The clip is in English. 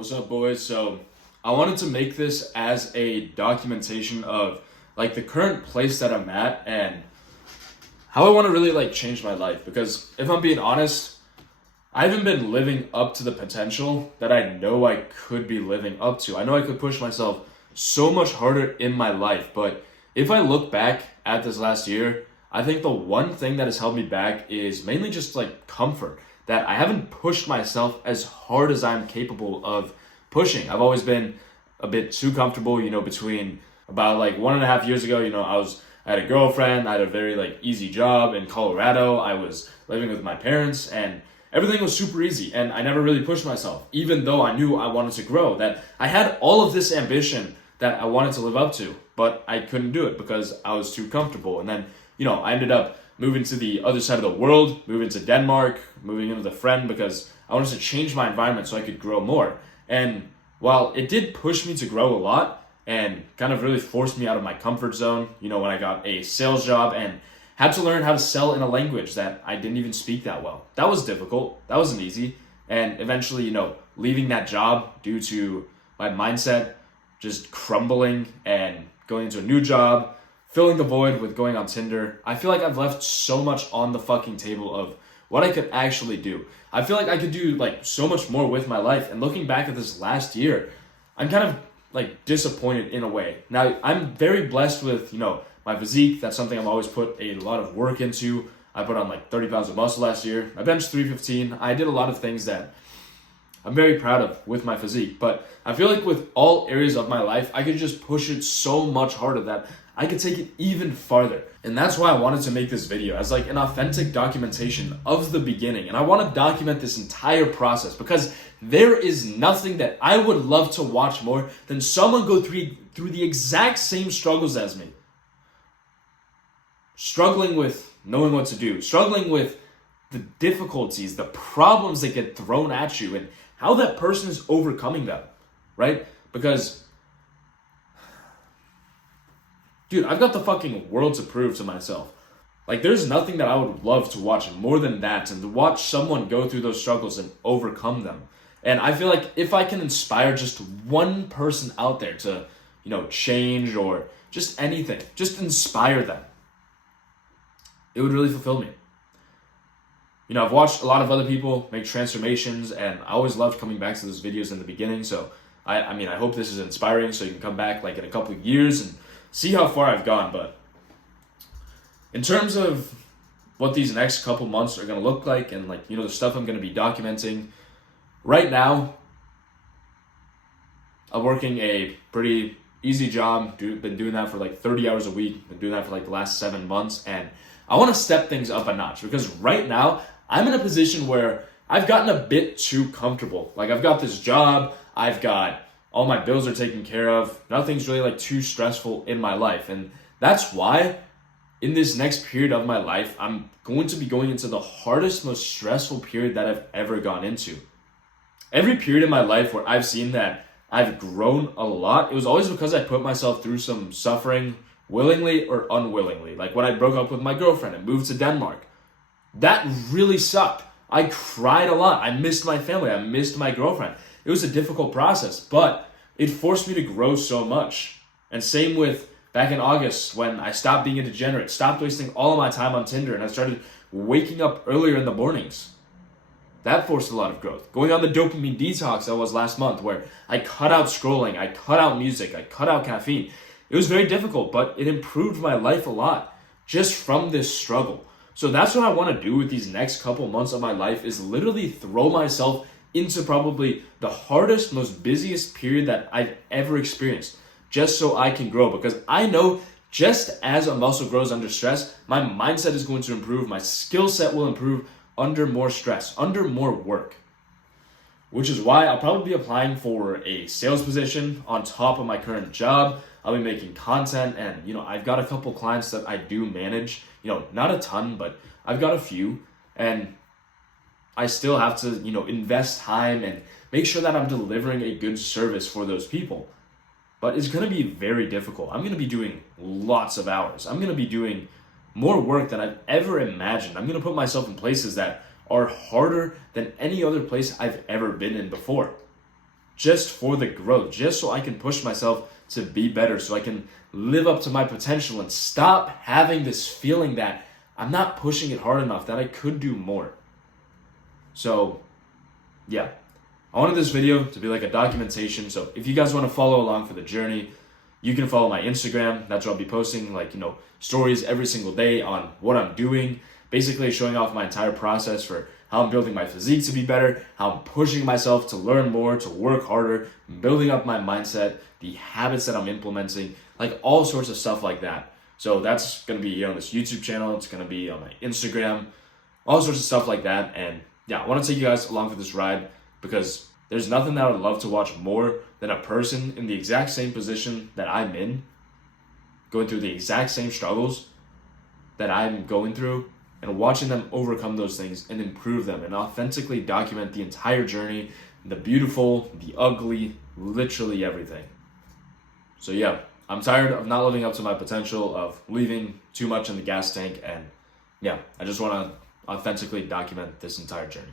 What's up, boys? So, I wanted to make this as a documentation of like the current place that I'm at and how I want to really like change my life. Because if I'm being honest, I haven't been living up to the potential that I know I could be living up to. I know I could push myself so much harder in my life, but if I look back at this last year, I think the one thing that has held me back is mainly just like comfort. That I haven't pushed myself as hard as I'm capable of pushing. I've always been a bit too comfortable, between about like 1.5 years ago, I had a girlfriend, I had a very like easy job in Colorado. I was living with my parents and everything was super easy and I never really pushed myself, even though I knew I wanted to grow, that I had all of this ambition that I wanted to live up to, but I couldn't do it because I was too comfortable. And then, I ended up moving to the other side of the world, moving to Denmark, moving in with a friend because I wanted to change my environment so I could grow more. And while it did push me to grow a lot and kind of really forced me out of my comfort zone, when I got a sales job and had to learn how to sell in a language that I didn't even speak that well. That was difficult. That wasn't easy. And eventually, leaving that job due to my mindset just crumbling and going into a new job, filling the void with going on Tinder. I feel like I've left so much on the fucking table of what I could actually do. I feel like I could do like so much more with my life. And looking back at this last year, I'm kind of like disappointed in a way. Now, I'm very blessed with, my physique. That's something I've always put a lot of work into. I put on like 30 pounds of muscle last year. I benched 315. I did a lot of things that I'm very proud of with my physique. But I feel like with all areas of my life, I could just push it so much harder that I could take it even farther. And that's why I wanted to make this video as like an authentic documentation of the beginning. And I want to document this entire process because there is nothing that I would love to watch more than someone go through the exact same struggles as me. Struggling with knowing what to do, struggling with the difficulties, the problems that get thrown at you and how that person is overcoming them, right? Because dude, I've got the fucking world to prove to myself. Like, there's nothing that I would love to watch more than that, and to watch someone go through those struggles and overcome them. And I feel like if I can inspire just one person out there to, change or just anything, just inspire them, it would really fulfill me. I've watched a lot of other people make transformations, and I always loved coming back to those videos in the beginning. So, I hope this is inspiring so you can come back like in a couple of years and see how far I've gone. But in terms of what these next couple months are going to look like and like, the stuff I'm going to be documenting, right now, I'm working a pretty easy job. Been doing that for like 30 hours a week. Been doing that for like the last 7 months. And I want to step things up a notch because right now I'm in a position where I've gotten a bit too comfortable. Like, I've got this job. I've got all my bills are taken care of. Nothing's really like too stressful in my life. And that's why in this next period of my life, I'm going to be going into the hardest, most stressful period that I've ever gone into. Every period in my life where I've seen that I've grown a lot, it was always because I put myself through some suffering willingly or unwillingly. Like when I broke up with my girlfriend and moved to Denmark, that really sucked. I cried a lot. I missed my family. I missed my girlfriend. It was a difficult process, but it forced me to grow so much. And same with back in August when I stopped being a degenerate, stopped wasting all of my time on Tinder, and I started waking up earlier in the mornings. That forced a lot of growth. Going on the dopamine detox that was last month, where I cut out scrolling, I cut out music, I cut out caffeine. It was very difficult, but it improved my life a lot just from this struggle. So that's what I want to do with these next couple months of my life, is literally throw myself into probably the hardest, most busiest period that I've ever experienced, just so I can grow. Because I know just as a muscle grows under stress, my mindset is going to improve, my skill set will improve under more stress, under more work. Which is why I'll probably be applying for a sales position on top of my current job. I'll be making content and, I've got a couple clients that I do manage, not a ton, but I've got a few. And I still have to, invest time and make sure that I'm delivering a good service for those people. But it's going to be very difficult. I'm going to be doing lots of hours. I'm going to be doing more work than I've ever imagined. I'm going to put myself in places that are harder than any other place I've ever been in before. just for the growth, just so I can push myself to be better, so I can live up to my potential and stop having this feeling that I'm not pushing it hard enough, that I could do more. So, yeah. I wanted this video to be like a documentation. So if you guys want to follow along for the journey, you can follow my Instagram. That's where I'll be posting stories every single day on what I'm doing, basically showing off my entire process for how I'm building my physique to be better, how I'm pushing myself to learn more, to work harder, building up my mindset, the habits that I'm implementing, like all sorts of stuff like that. So that's going to be here on this YouTube channel. It's going to be on my Instagram, all sorts of stuff like that. And yeah, I want to take you guys along for this ride, because there's nothing that I would love to watch more than a person in the exact same position that I'm in, going through the exact same struggles that I'm going through, and watching them overcome those things and improve them and authentically document the entire journey, the beautiful, the ugly, literally everything. So yeah, I'm tired of not living up to my potential, of leaving too much in the gas tank, and yeah, I just want to authentically document this entire journey.